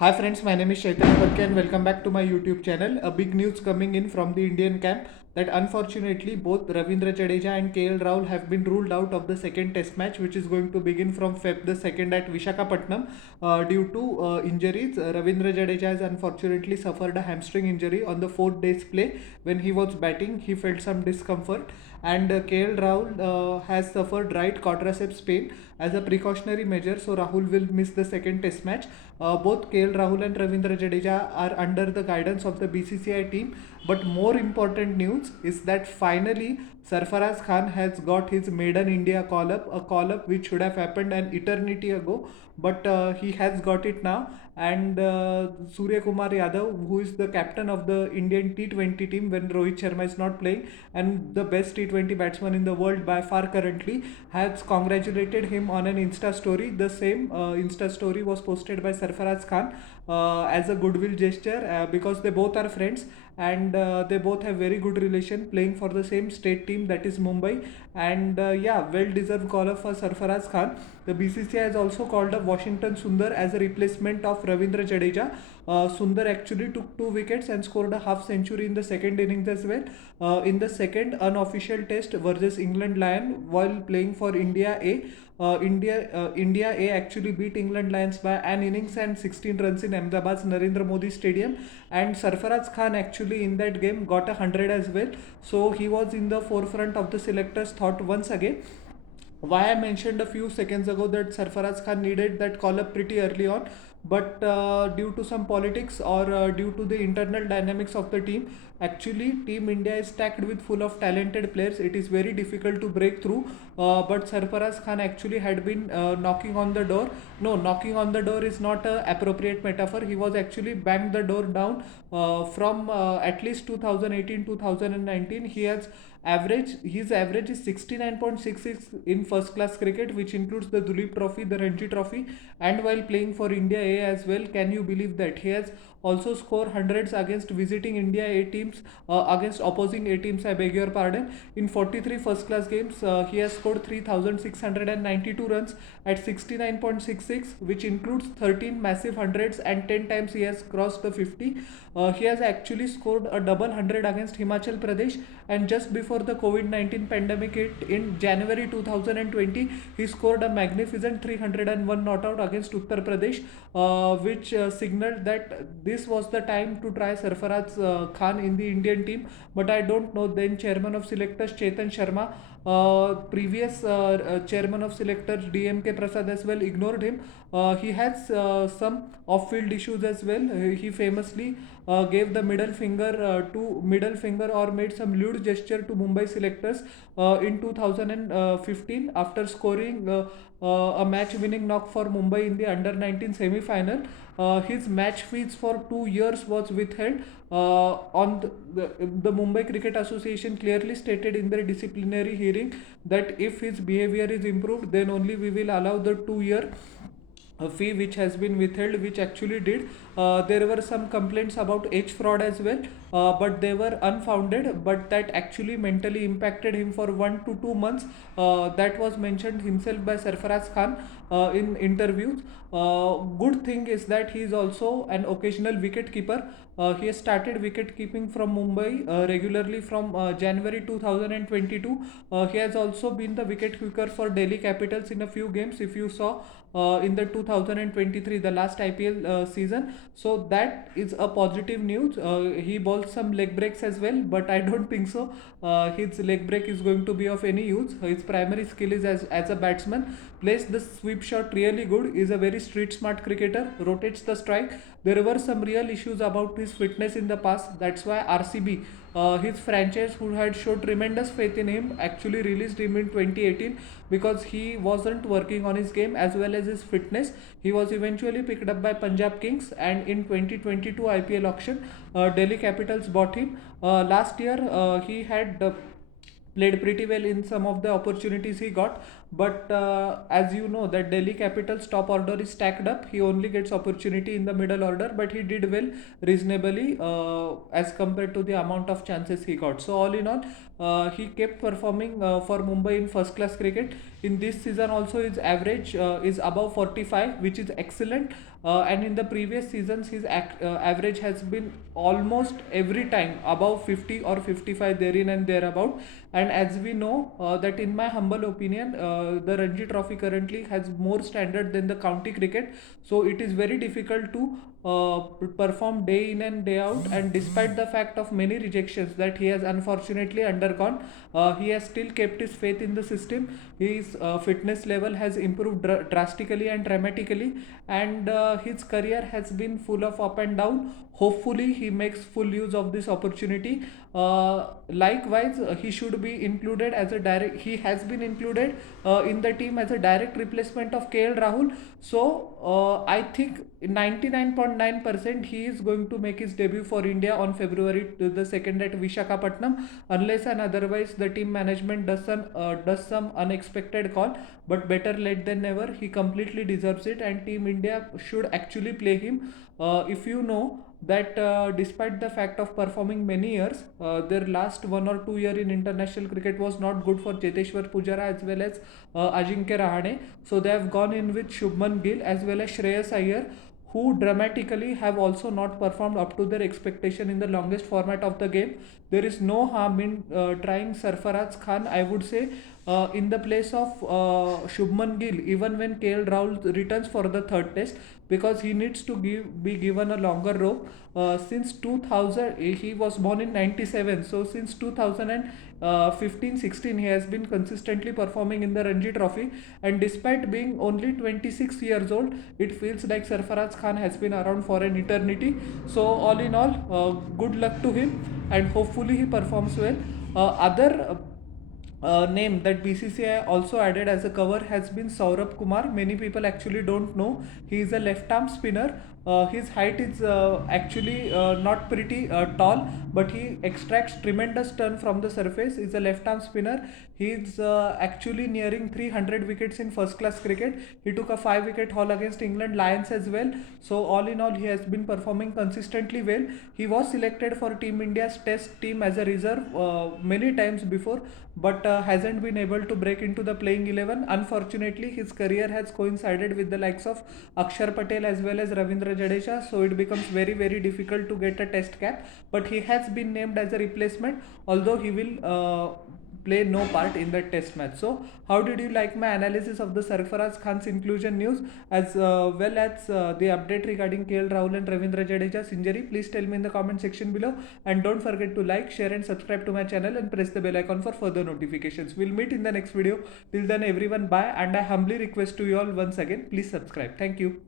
Hi friends, my name is Chaitanya Bhatke and welcome back to my YouTube channel. A big news coming in from the Indian camp that unfortunately both Ravindra Jadeja and KL Rahul have been ruled out of the second test match, which is going to begin from Feb the 2nd at Vishakhapatnam due to injuries. Ravindra Jadeja has unfortunately suffered a hamstring injury on the 4 days play. When he was batting, he felt some discomfort, and KL Rahul has suffered right quadriceps pain as a precautionary measure, so Rahul will miss the second test match. Both KL Rahul and Ravindra Jadeja are under the guidance of the BCCI team, but more important news is that finally Sarfaraz Khan has got his maiden India call up, a call up which should have happened an eternity ago, but he has got it now. And Surya Kumar Yadav, who is the captain of the Indian T20 team when Rohit Sharma is not playing, and the best T20 batsman in the world by far currently, has congratulated him on an Insta story. The same Insta story was posted by Sarfaraz Khan as a goodwill gesture because they both are friends, and they both have very good relation playing for the same state team, that is Mumbai. And yeah, well deserved call up for Sarfaraz Khan. The BCCI has also called up Washington Sundar as a replacement of Ravindra Jadeja. Sundar actually took 2 wickets and scored a half century in the second innings as well. In the second unofficial test versus England Lion while playing for India A. India A actually beat England Lions by an innings and 16 runs in Ahmedabad's Narendra Modi Stadium, and Sarfaraz Khan actually in that game got 100 as well. So he was in the forefront of the selectors' thought once again. Why I mentioned a few seconds ago that Sarfaraz Khan needed that call up pretty early on, but due to some politics or due to the internal dynamics of the team, actually Team India is stacked with full of talented players. It is very difficult to break through, but Sarfaraz Khan actually had been knocking on the door. No, knocking on the door is not a appropriate metaphor. He was actually banged the door down from at least 2018 2019. His average is 69.66 in first class cricket, which includes the Duleep Trophy, the Ranji Trophy, and while playing for India A as well. Can you believe that? He has also scored hundreds against visiting India A teams, against opposing A teams, I beg your pardon. In 43 first class games, he has scored 3,692 runs at 69.66, which includes 13 massive hundreds, and 10 times he has crossed the 50. He has actually scored a double hundred against Himachal Pradesh, and just before the COVID-19 pandemic hit in January 2020, he scored a magnificent 301 not out against Uttar Pradesh, which signaled that this was the time to try Sarfaraz Khan in the Indian team. But I don't know, then chairman of selectors Chetan Sharma, previous chairman of selectors DMK Prasad as well, ignored him. He has some off-field issues as well. He famously gave the middle finger or made some lewd gesture to Mumbai selectors in 2015 after scoring a match-winning knock for Mumbai in the under-19 semi-final. His match fees for 2 years was withheld. The Mumbai Cricket Association clearly stated in their disciplinary hearing that if his behavior is improved, then only we will allow the 2 year a fee which has been withheld, which actually did. There were some complaints about age fraud as well, but they were unfounded, but that actually mentally impacted him for 1 to 2 months. That was mentioned himself by Sarfaraz Khan in interviews. Good thing is that he is also an occasional wicket keeper. He has started wicket keeping from Mumbai regularly from January 2022. He has also been the wicket keeper for Delhi Capitals in a few games, if you saw in the 2023, the last IPL season. So that is a positive news. He bowls some leg breaks as well, but I don't think so his leg break is going to be of any use. His primary skill is as a batsman. Plays the sweep shot really good, is a very street smart cricketer, rotates the strike. There were some real issues about his fitness in the past. That's why RCB, his franchise, who had showed tremendous faith in him, actually released him in 2018 because he wasn't working on his game as well as his fitness. He was eventually picked up by Punjab Kings, and in 2022 IPL auction, Delhi Capitals bought him. Last year, he had played pretty well in some of the opportunities he got, but as you know that Delhi Capitals top order is stacked up. He only gets opportunity in the middle order, but he did well reasonably as compared to the amount of chances he got. So all in all, he kept performing for Mumbai in first class cricket. In this season also his average is above 45, which is excellent. And in the previous seasons his average has been almost every time above 50 or 55, therein and thereabout. And as we know that in my humble opinion, the Ranji Trophy currently has more standard than the county cricket, so it is very difficult to perform day in and day out. And despite the fact of many rejections that he has unfortunately undergone, he has still kept his faith in the system. His fitness level has improved drastically and dramatically, and his career has been full of up and down. Hopefully he makes full use of this opportunity. Likewise, he should be included as a direct, he has been included in the team as a direct replacement of KL Rahul. So I think 99.9% he is going to make his debut for India on February the 2nd at Vishakhapatnam, unless and otherwise the team management does some unexpected call. But better late than never. He completely deserves it, and Team India should actually play him. If you know that despite the fact of performing many years, their last 1 or 2 year in international cricket was not good for Cheteshwar Pujara as well as Ajinkya Rahane. So they have gone in with Shubman Gill as well as Shreyas Iyer, who dramatically have also not performed up to their expectation in the longest format of the game. There is no harm in trying Sarfaraz Khan, I would say, in the place of Shubman Gill, even when KL Rahul returns for the third test, because he needs to be given a longer rope. Since 2000, he was born in 97, so since 2015-16 he has been consistently performing in the Ranji Trophy, and despite being only 26 years old, it feels like Sarfaraz Khan has been around for an eternity. So all in all, good luck to him, and hopefully he performs well. Other name that BCCI also added as a cover has been Saurabh Kumar. Many people actually don't know he is a left arm spinner. His height is actually not pretty tall, but he extracts tremendous turn from the surface. He's a left arm spinner. He's actually nearing 300 wickets in first class cricket. He took a 5-wicket haul against England Lions as well. So all in all, he has been performing consistently well. He was selected for Team India's test team as a reserve many times before, but hasn't been able to break into the playing 11. Unfortunately, his career has coincided with the likes of Akshar Patel as well as Ravindra Jadeja, so it becomes very difficult to get a test cap. But he has been named as a replacement, although he will play no part in the test match. So how did you like my analysis of the Sarfaraz Khan's inclusion news, as well as the update regarding KL Rahul and Ravindra Jadeja's injury? Please tell me in the comment section below, and don't forget to like, share and subscribe to my channel, and press the bell icon for further notifications. We'll meet in the next video. Till then everyone, bye, and I humbly request to you all once again, please subscribe. Thank you.